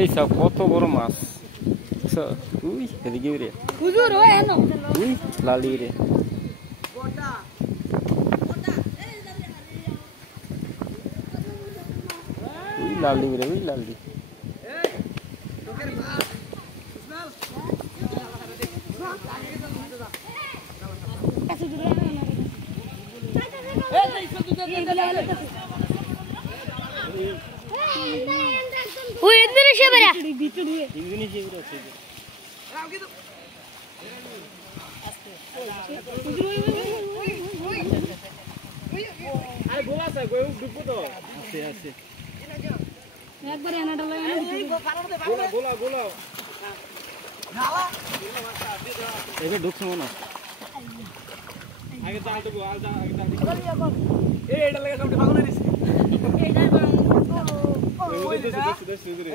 এই সব কত বড় মাছ উই এদিকে রে হুজুর ও এনো উই লালি রে উই লালি রে উই লালি ওই ইন্দোনেশিয়া বেরা ইন্দোনেশিয়া বেরা আছে আরে গোলা আছে কই ডুবো তো আছে আছে একবার এনাটা লাগে গোলা গোলা গোলা নালা এবে ঢুকছ মনে আগে জাল দেবো আল জাল আগে জাল এই এটা লাগে সবটা ভালো নিস এইটাই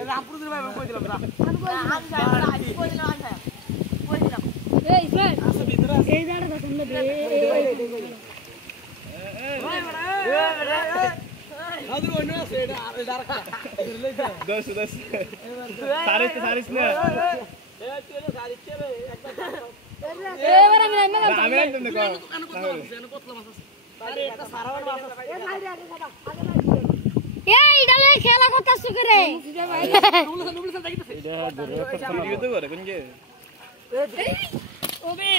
রামপুরের ভাই কই দিলাম না আমি কই দিলাম এই ফ্রেন্ড আছে ভিতরে আছে এই জায়গাটা তো তোমরা দে আদর ওই না আছে এটা আর রাখা দস সারিস না এ তুই না সারিস রে একবার এবার আমি একদম দেখো আমি কতলা মাছ আছে তাহলে একটা সারাওয়ার মাছ আছে এ ভাই রে আগে বাবা এই ডালে খেলা করতেছ করে নুবলস দেখিতেছে এটা ভিডিও তো করে কোন যে ওবে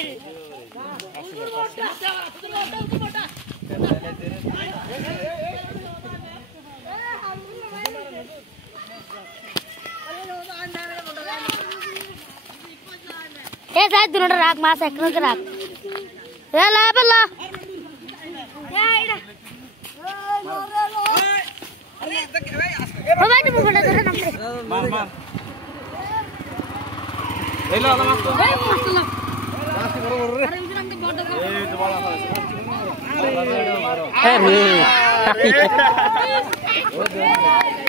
এ সাইড দুটোটা রাখ মাছ একরকে রাখ এ লা বলা বাবা তুমি বড় ধরে নাম মার মার এলো আলা মাছ তো মাছ বড় বড় রে আরে ইনসান তো বড় এই তো বড় মাছ আরে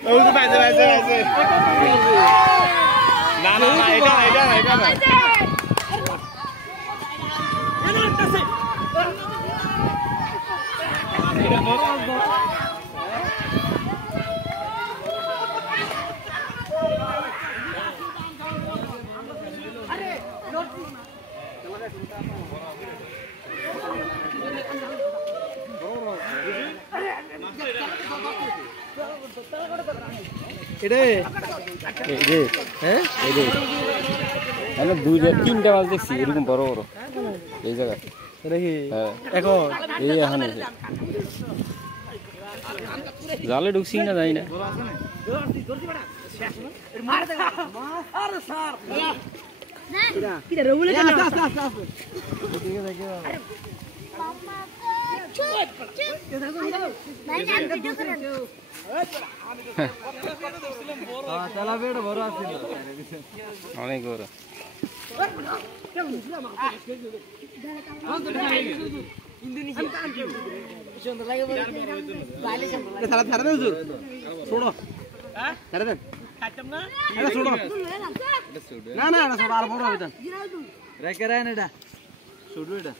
ও তো বাইছে না না না এটা না দুইটা তিনটা মাছ দেখছি এরকম বড় বড় এই জায়গা এখন জালে ঢুকছি না যাই না অনেক বড় না না আর বড় হবে এটা রেখে রাখেন এটা ছোট এটা